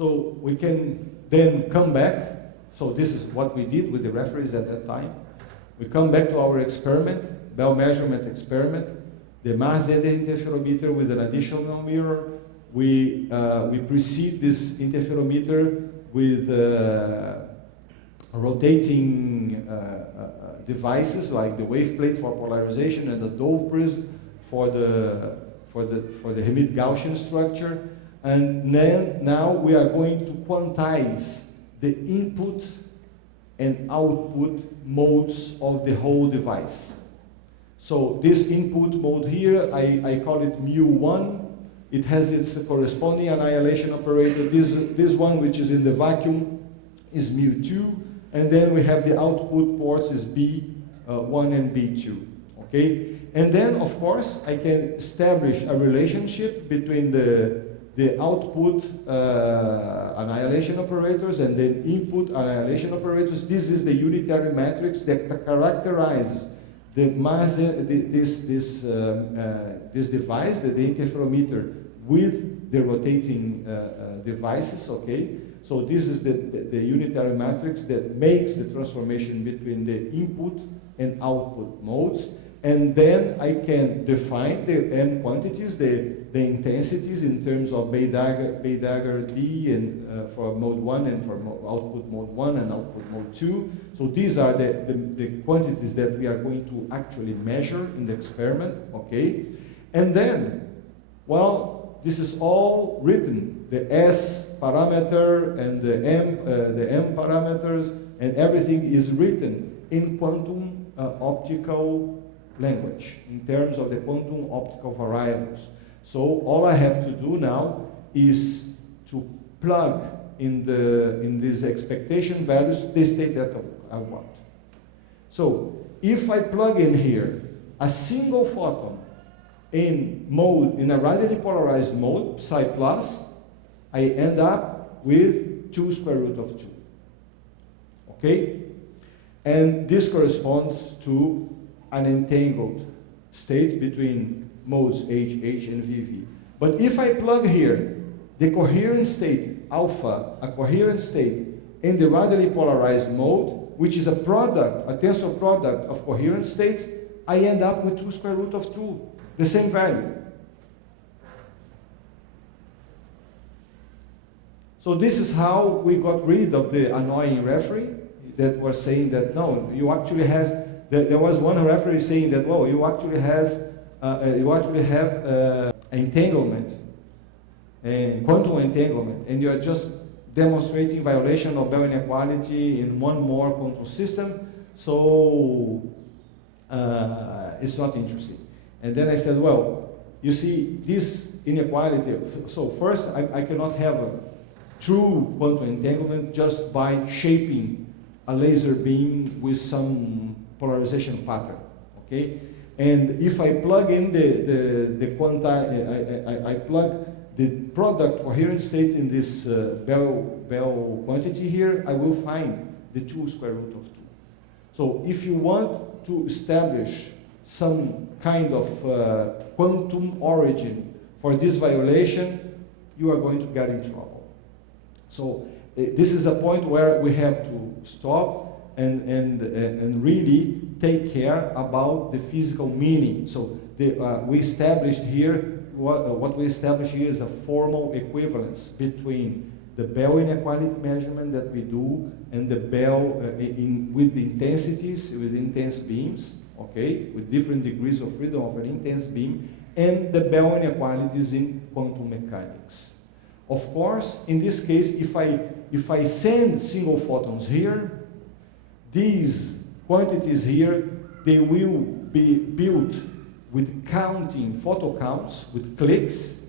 So we can then come back. So this is what we did with the referees at that time. We come back to our experiment, Bell measurement experiment, the mass interferometer with an additional mirror. We precede this interferometer with rotating devices like the wave plate for polarization and the Dove prism for the Hermite-Gaussian structure. And then now we are going to quantize the input and output modes of the whole device. So this input mode here, I call it mu1. It has its corresponding annihilation operator. This one, which is in the vacuum, is mu2. And then we have the output ports is B1 and B2. Okay? And then, of course, I can establish a relationship between the output annihilation operators and the input annihilation operators. This is the unitary matrix that characterizes the mass, this device, the interferometer, with the rotating devices. Okay, so this is the unitary matrix that makes the transformation between the input and output modes. And then I can define the M quantities, the intensities in terms of Bay dagger D and for mode 1 and for output mode 1 and output mode 2. So these are the quantities that we are going to actually measure in the experiment, okay? And then, well, this is all written, the S parameter and the M parameters, and everything is written in quantum optical language, in terms of the quantum optical variables. So all I have to do now is to plug in these expectation values the state that I want. So if I plug in here a single photon in a radially polarized mode, psi plus, I end up with 2 square root of 2. Okay? And this corresponds to an entangled state between modes H, H, and VV. But if I plug here the coherent state, alpha, a coherent state, in the radially polarized mode, which is a product, a tensor product of coherent states, I end up with 2 square root of 2, the same value. So this is how we got rid of the annoying referee that was saying that, no, you actually have. There was one referee saying that, well, you actually have entanglement, and quantum entanglement, and you are just demonstrating violation of Bell inequality in one more quantum system, so it's not interesting. And then I said, well, you see, this inequality, so first, I cannot have a true quantum entanglement just by shaping a laser beam with some polarization pattern, okay? And if I plug in I plug the product coherent state in this Bell quantity here, I will find the 2 square root of 2. So if you want to establish some kind of quantum origin for this violation, you are going to get in trouble. So this is a point where we have to stop and really take care about the physical meaning. So we established here, what we established here is a formal equivalence between the Bell inequality measurement that we do and the Bell with intensities, with intense beams, okay, with different degrees of freedom of an intense beam, and the Bell inequalities in quantum mechanics. Of course, in this case, if I send single photons here, these quantities here, they will be built with counting photo counts, with clicks,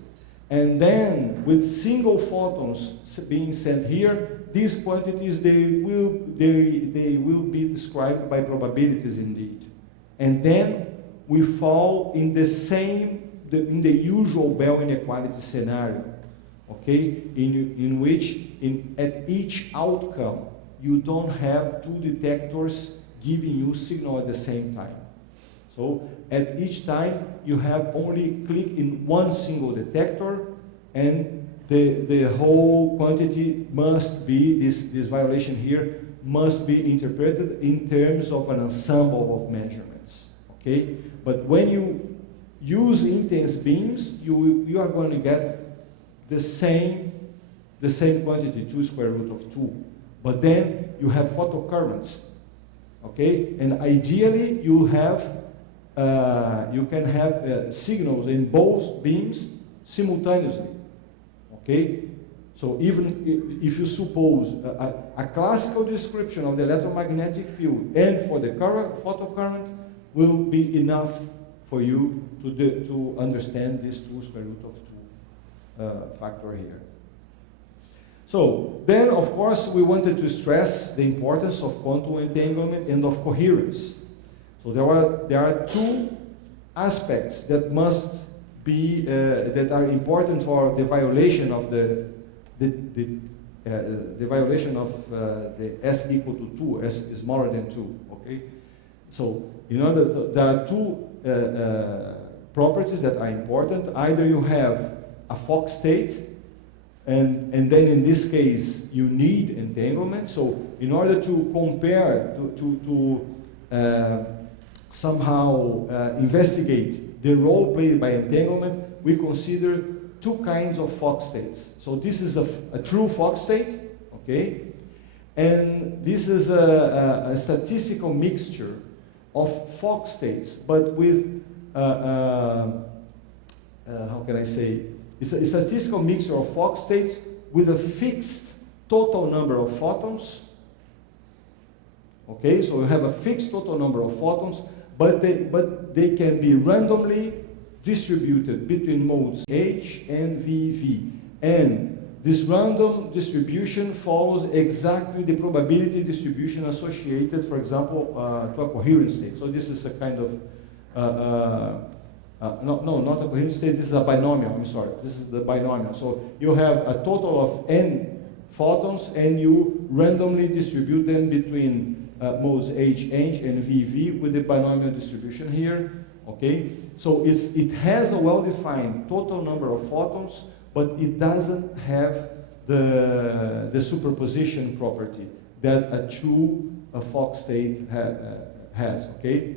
and then with single photons being sent here, these quantities, they will be described by probabilities indeed. And then we fall in in the usual Bell inequality scenario, okay, in which at each outcome, you don't have 2 detectors giving you signal at the same time. So at each time, you have only click in one single detector, and the whole quantity must be, this violation here, must be interpreted in terms of an ensemble of measurements, okay? But when you use intense beams, you are going to get the same quantity, 2 square root of 2. But then you have photocurrents, okay? And ideally you can have signals in both beams simultaneously, okay? So even if you suppose a classical description of the electromagnetic field and for the photocurrent will be enough for you to understand this 2 square root of 2 factor here. So then, of course, we wanted to stress the importance of quantum entanglement and of coherence. So there are two aspects that must be that are important for the violation of the violation of the S equal to 2, S is smaller than 2. Okay, so in order to, there are two properties that are important. Either you have a Fock state, and then in this case you need entanglement. So in order to compare, somehow investigate the role played by entanglement, we consider two kinds of Fock states. So this is a true Fock state, okay? And this is a statistical mixture of Fock states, but with, how can I say, it's a statistical mixture of Fock states with a fixed total number of photons. Okay, so you have a fixed total number of photons, but they can be randomly distributed between modes H and VV. And this random distribution follows exactly the probability distribution associated, for example, to a coherent state. So this is a kind of no, not a coherent state, this is a binomial, I'm sorry. This is the binomial. So you have a total of n photons and you randomly distribute them between modes H and VV with the binomial distribution here, okay? So it has a well-defined total number of photons, but it doesn't have the superposition property that a true Fock state has, okay?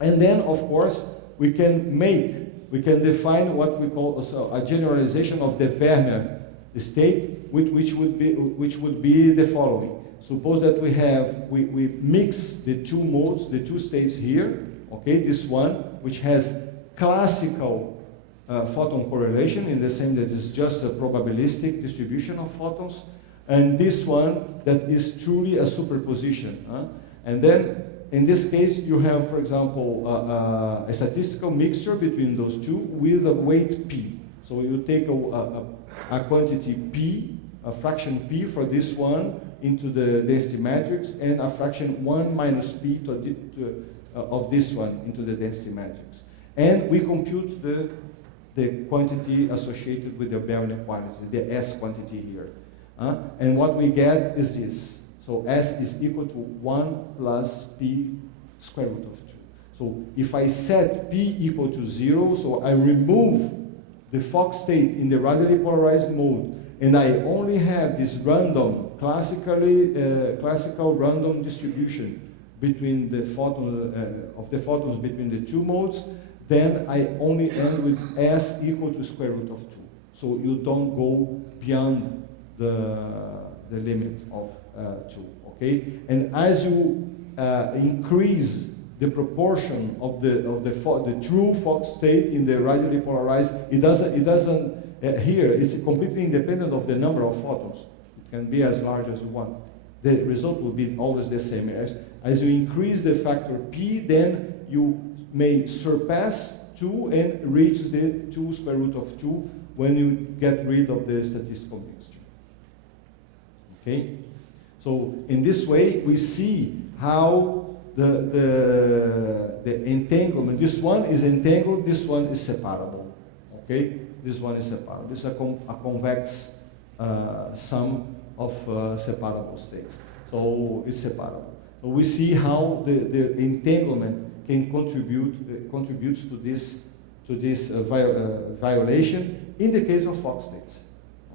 And then, of course, we can define what we call also a generalization of the Werner state, which would be the following. Suppose that we mix the two modes, the two states here, okay, this one, which has classical photon correlation in the sense that it's just a probabilistic distribution of photons, and this one that is truly a superposition. And then in this case, you have, for example, a statistical mixture between those two with a weight p. So you take a quantity p, a fraction p for this one into the density matrix, and a fraction 1 minus p of this one into the density matrix. And we compute the quantity associated with the Bell inequality, the S quantity here. And what we get is this. So S is equal to 1 plus P square root of 2. So if I set P equal to 0, so I remove the Fock state in the radially polarized mode, and I only have this random, classical random distribution between the of the photons between the two modes, then I only end with S equal to square root of 2. So you don't go beyond the limit of 2, okay? And as you increase the proportion of the true Fock state in the radially polarized, it doesn't here, it's completely independent of the number of photons. It can be as large as you want. The result will be always the same. As you increase the factor P, then you may surpass 2 and reach the 2 square root of 2 when you get rid of the statistical mixture. Okay? So in this way, we see how the entanglement, this one is entangled, this one is separable. Okay? This one is separable. This is a convex sum of separable states. So it's separable. So we see how the entanglement can contributes to this violation in the case of Fock states.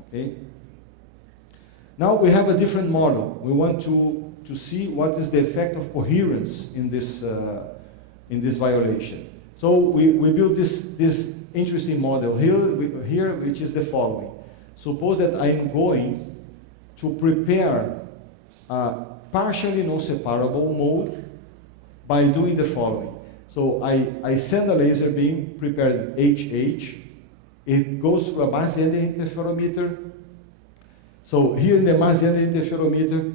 Okay. Now we have a different model. We want to see what is the effect of coherence in this violation. So we built this interesting model here, which is the following. Suppose that I'm going to prepare a partially non-separable mode by doing the following. So I send a laser beam prepared HH. It goes through a mass-ended interferometer. So here in the mass-ended interferometer,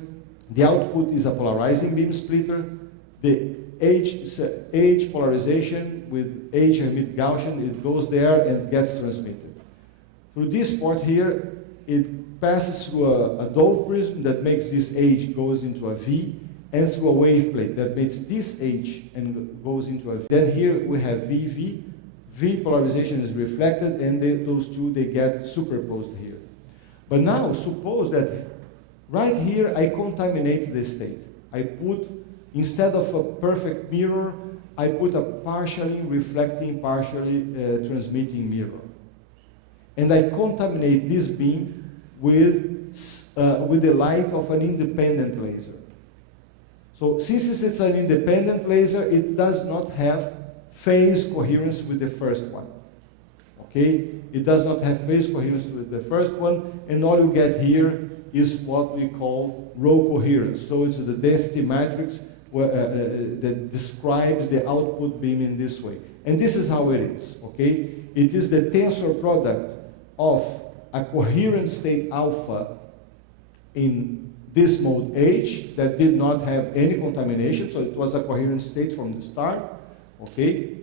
the output is a polarizing beam splitter. The H polarization with H Hermite Gaussian, it goes there and gets transmitted. Through this port here, it passes through a Dove prism that makes this H goes into a V, and through a wave plate that makes this H and goes into a V. Then here we have VV. V polarization is reflected, and those two, they get superposed here. But now, suppose that right here I contaminate the state. I put, instead of a perfect mirror, I put a partially reflecting, partially transmitting mirror. And I contaminate this beam with the light of an independent laser. So since it's an independent laser, it does not have phase coherence with the first one. Okay? It does not have phase coherence with the first one, and all you get here is what we call row coherence. So it's the density matrix that describes the output beam in this way. And this is how it is. Okay? It is the tensor product of a coherent state alpha in this mode H that did not have any contamination, so it was a coherent state from the start. Okay,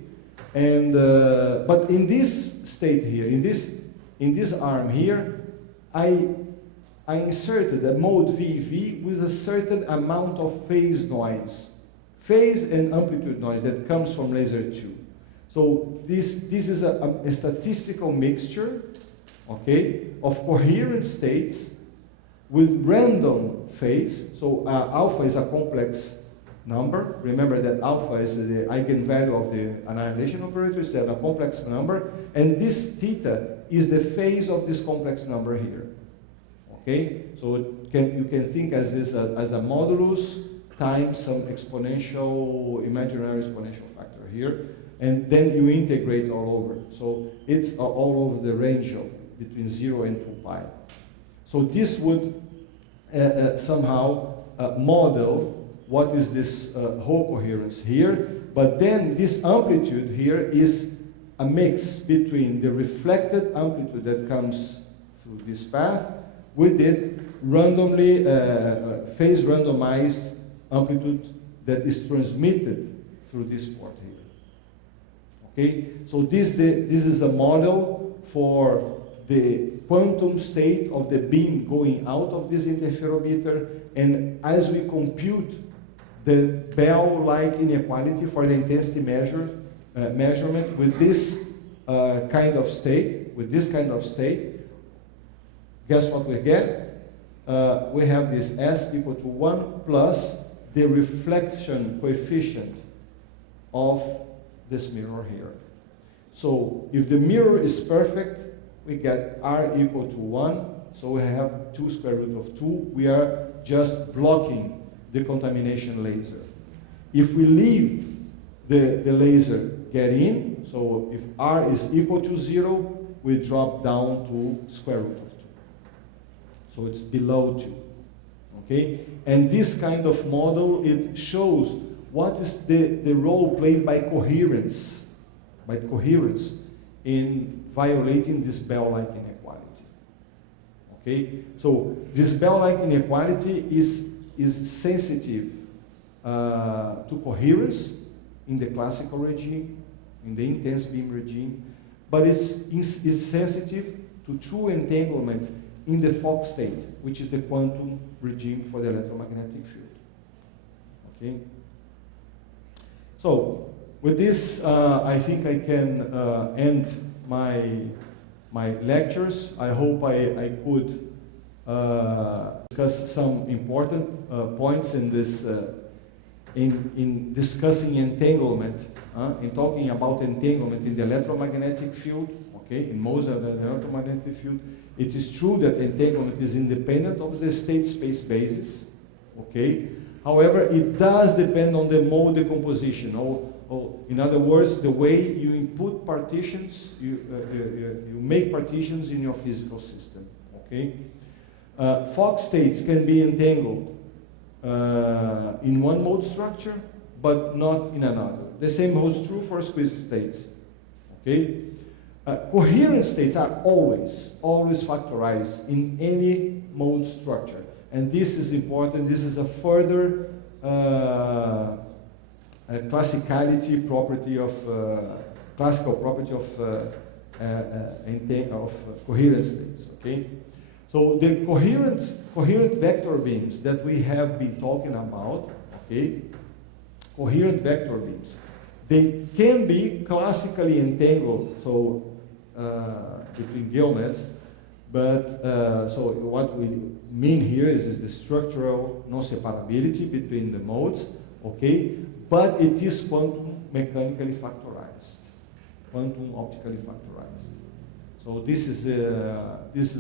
and but in this state here, in this arm here, I inserted a mode VV with a certain amount of phase noise, phase and amplitude noise that comes from laser 2. So this is a statistical mixture, okay, of coherent states with random phase. So alpha is a complex number. Remember that alpha is the eigenvalue of the annihilation operator, it's a complex number, and this theta is the phase of this complex number here. Okay, so you can think as this as a modulus times some exponential, imaginary exponential factor here, and then you integrate all over. So it's all over the range of between 0 and 2 pi. So this would somehow model what is this whole coherence here, but then this amplitude here is a mix between the reflected amplitude that comes through this path with the randomly phase randomized amplitude that is transmitted through this port here. Okay, so this is a model for the quantum state of the beam going out of this interferometer, and as we compute the Bell-like inequality for the intensity measurement with this kind of state, guess what we get? We have this S equal to 1 plus the reflection coefficient of this mirror here. So if the mirror is perfect, we get R equal to 1, so we have 2 square root of 2. We are just blocking the contamination laser. If we leave the laser get in, so if R is equal to 0, we drop down to square root of 2. So it's below 2. Okay? And this kind of model, it shows what is the role played by coherence in violating this Bell-like inequality. Okay? So this Bell-like inequality is sensitive to coherence in the classical regime, in the intense beam regime, but is sensitive to true entanglement in the Fock state, which is the quantum regime for the electromagnetic field. Okay? So with this, I think I can end my lectures. I hope I could discuss some important points in this in discussing entanglement, in talking about entanglement in the electromagnetic field. Okay, in most of the electromagnetic field, It is true that entanglement is independent of the state space basis, okay? However, it does depend on the mode decomposition, or in other words, the way you input partitions, you make partitions in your physical system, okay? Fock states can be entangled in one mode structure, but not in another. The same holds true for squeeze states, okay? Coherent states are always factorized in any mode structure. And this is important. This is a further classical property of coherent states. Okay, so the coherent vector beams that we have been talking about. Okay, coherent vector beams. They can be classically entangled. So between geometers. But so what we mean here is the structural non-separability between the modes, okay? But it is quantum mechanically factorized, quantum optically factorized. So this is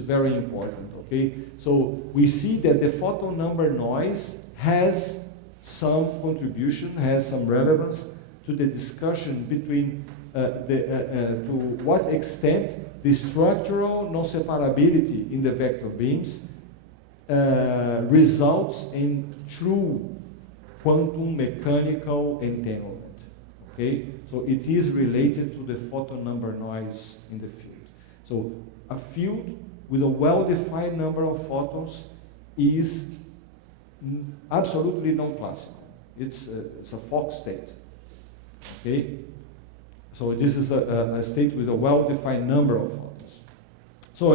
very important, okay? So we see that the photon number noise has some contribution, has some relevance to the discussion between to what extent the structural non-separability in the vector beams results in true quantum mechanical entanglement. Okay, so it is related to the photon number noise in the field. So a field with a well-defined number of photons is absolutely non-classical. It's a Fock state. Okay. So this is a state with a well-defined number of photons. So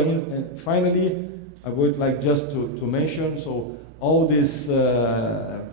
finally, I would like just to mention, so all this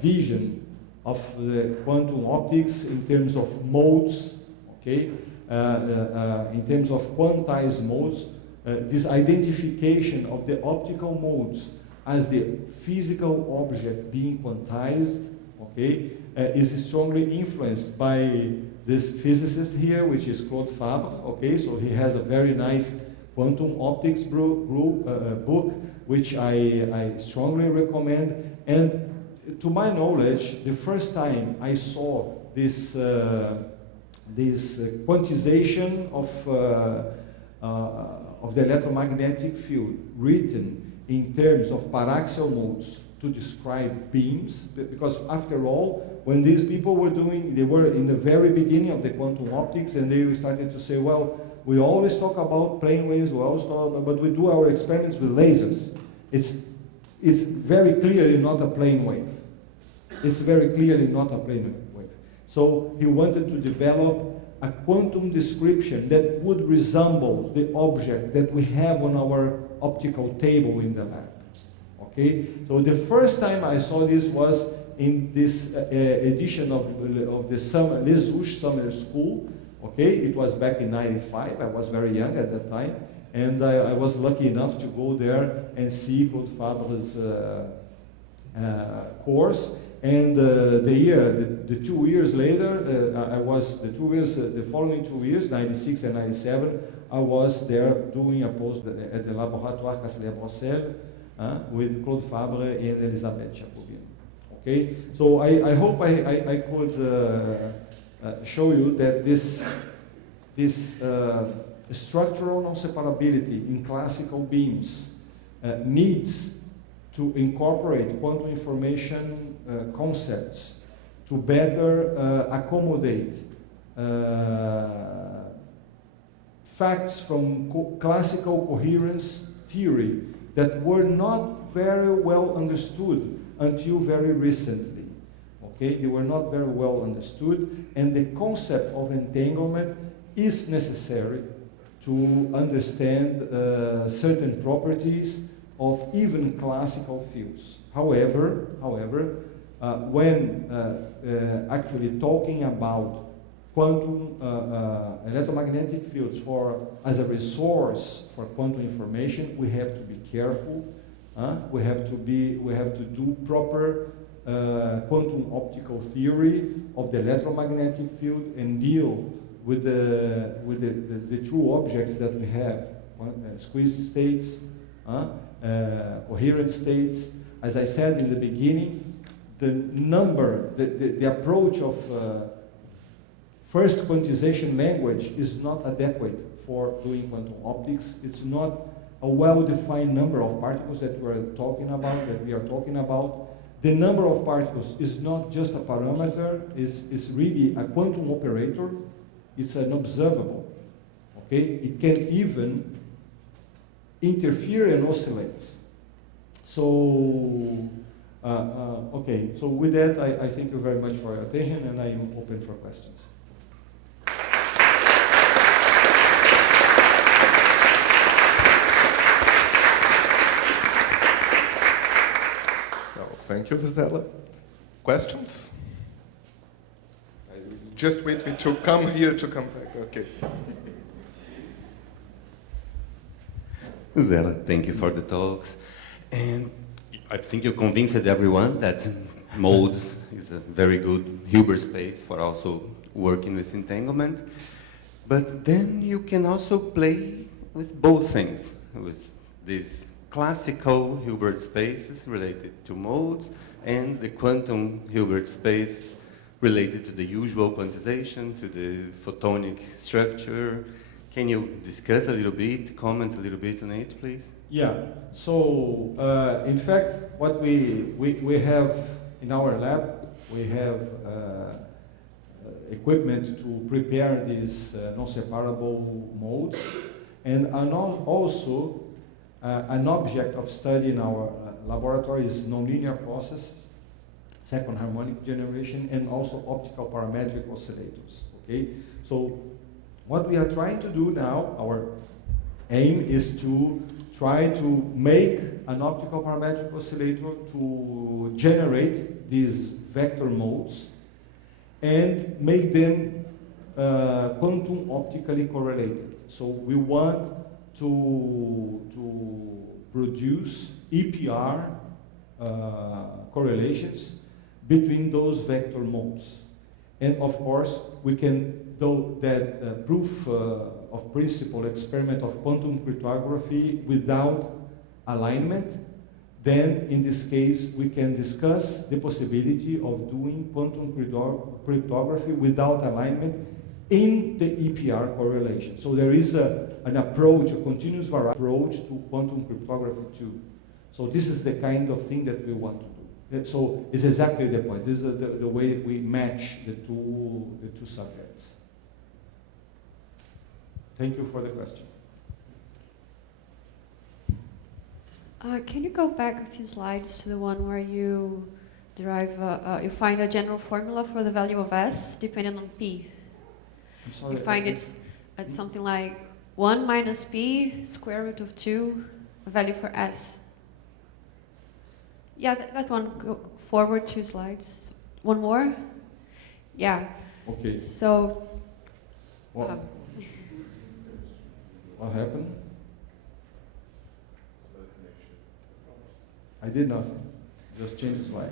vision of the quantum optics in terms of modes, okay, in terms of quantized modes, this identification of the optical modes as the physical object being quantized, okay, is strongly influenced by this physicist here, which is Claude Fabre, okay, so he has a very nice quantum optics book, which I strongly recommend. And to my knowledge, the first time I saw this quantization of the electromagnetic field written in terms of paraxial modes to describe beams, because after all, when these people were they were in the very beginning of the quantum optics, and they started to say, well, we always talk about plane waves, we always talk about, but we do our experiments with lasers. It's very clearly not a plane wave. It's very clearly not a plane wave. So he wanted to develop a quantum description that would resemble the object that we have on our optical table in the lab. Okay, so the first time I saw this was in this edition of the Les Houches Summer School. Okay, it was back in '95. I was very young at that time, and I was lucky enough to go there and see Claude Fabre's course. And the 2 years later, the following 2 years, '96 and '97, I was there doing a post at the Laboratoire Cassel-Brossel. With Claude Fabre and Elisabeth Chapovian. Okay, so I hope I could show you that this structural non-separability in classical beams needs to incorporate quantum information concepts to better accommodate facts from classical coherence theory that were not very well understood until very recently. Okay, they were not very well understood, and the concept of entanglement is necessary to understand certain properties of even classical fields. However, when actually talking about quantum electromagnetic fields as a resource for quantum information, we have to be careful. We have to do proper quantum optical theory of the electromagnetic field and deal with the true objects that we have, squeeze states, coherent states. As I said in the beginning, the approach of first quantization language is not adequate for doing quantum optics. It's not a well-defined number of particles that we are talking about. The number of particles is not just a parameter, it's really a quantum operator. It's an observable. Okay? It can even interfere and oscillate. So, okay, so with that, I thank you very much for your attention, and I am open for questions. So, thank you, Zela. Questions? Just wait me to come here to come back. Okay. Zela, thank you for the talks. And I think you convinced everyone that modes is a very good Hilbert space for also working with entanglement. But then you can also play with both things, with these classical Hilbert spaces related to modes and the quantum Hilbert space related to the usual quantization, to the photonic structure. Can you discuss a little bit, comment a little bit on it, please? Yeah, so in fact, what we have in our lab, we have equipment to prepare these non-separable modes, and also an object of study in our laboratory is nonlinear process, second harmonic generation, and also optical parametric oscillators, okay? So what we are trying to do now, our aim is to try to make an optical parametric oscillator to generate these vector modes and make them quantum optically correlated. So we want to produce EPR correlations between those vector modes. And of course, we can do that proof of principle experiment of quantum cryptography without alignment. Then, in this case, we can discuss the possibility of doing quantum cryptography without alignment in the EPR correlation. So there is an approach, a continuous variety approach to quantum cryptography too. So this is the kind of thing that we want to do. So it's exactly the point. This is the way we match the two subjects. Thank you for the question. Can you go back a few slides to the one where you derive, you find a general formula for the value of S depending on P? I'm sorry, you find it's at something like 1 minus P square root of 2, a value for S. Yeah, that one, go forward 2 slides. One more? Yeah. Okay. So, What happened? I did nothing. Just change the slide.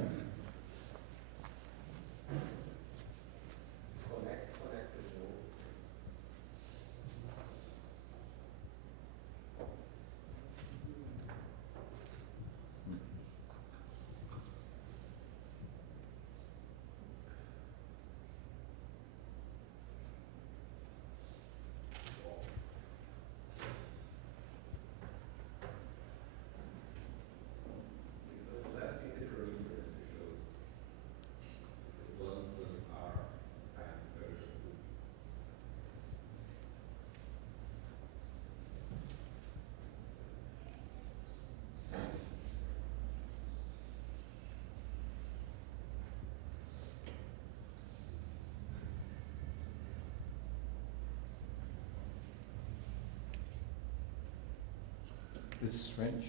It's strange.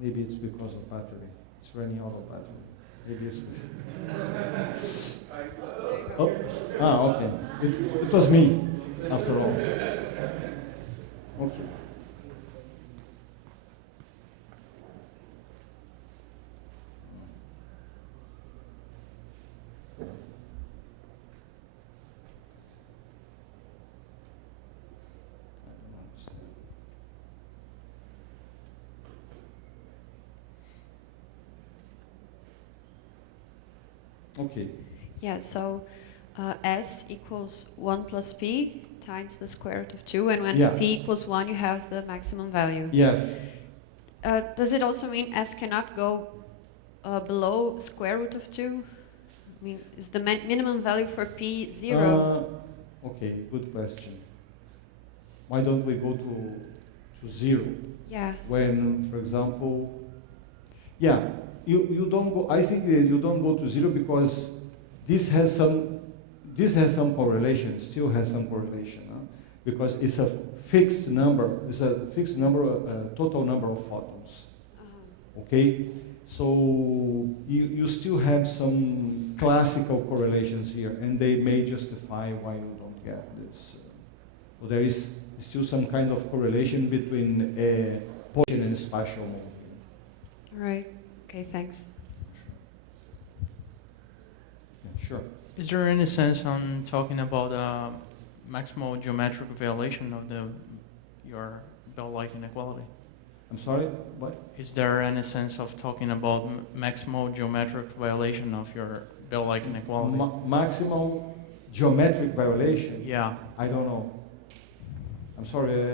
Maybe it's because of battery. It's running out of battery. Maybe it's. Okay. It was me, after all. Okay. Okay. Yeah, so S equals 1 plus P times the square root of 2, and when P equals 1, you have the maximum value. Yes. Does it also mean S cannot go below square root of 2? I mean, is the minimum value for P 0? Okay, good question. Why don't we go to 0? Yeah. When, for example, you don't go. I think that you don't go to 0 because this has some correlation. Still has some correlation, because it's a fixed number. It's a fixed number, total number of photons. Okay, so you still have some classical correlations here, and they may justify why you don't get this. So there is still some kind of correlation between position and spatial movement. All right. Okay, thanks. Yeah, sure. Is there any sense on talking about maximal geometric violation of your Bell-like inequality? I'm sorry, what? Is there any sense of talking about maximal geometric violation of your Bell-like inequality? Maximal geometric violation? Yeah. I don't know. I'm sorry,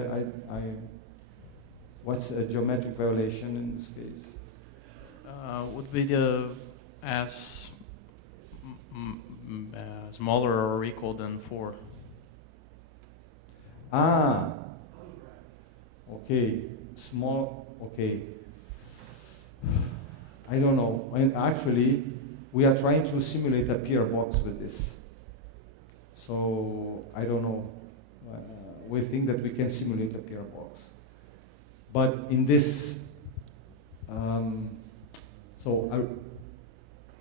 what's a geometric violation in this case? Would be the smaller or equal than 4. Okay, small, okay. I don't know. And actually, we are trying to simulate a PR box with this. So, I don't know. We think that we can simulate a PR box. But in this,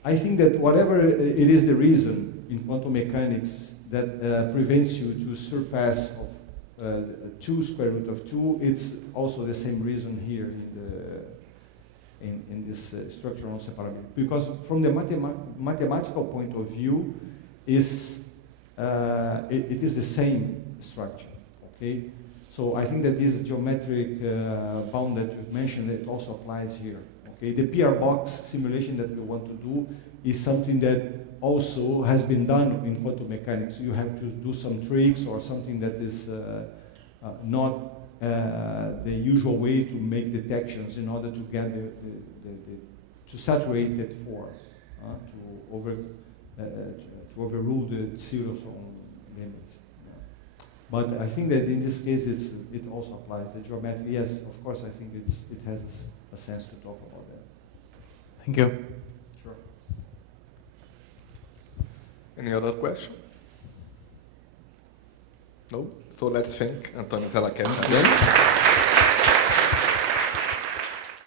I think that whatever it is the reason in quantum mechanics that prevents you to surpass 2 square root of 2, it's also the same reason here in this structural separation. Because from the mathematical point of view, it is the same structure. Okay, so I think that this geometric bound that you mentioned, it also applies here. Okay, the PR box simulation that we want to do is something that also has been done in quantum mechanics. You have to do some tricks or something that is not the usual way to make detections in order to get to saturate that form, to overrule the zero-sum limit. But I think that in this case it also applies. The geometry, yes, of course, I think it has a sense to talk about that. Thank you. Sure. Any other question? No? So let's thank Antônio Zelaquett again.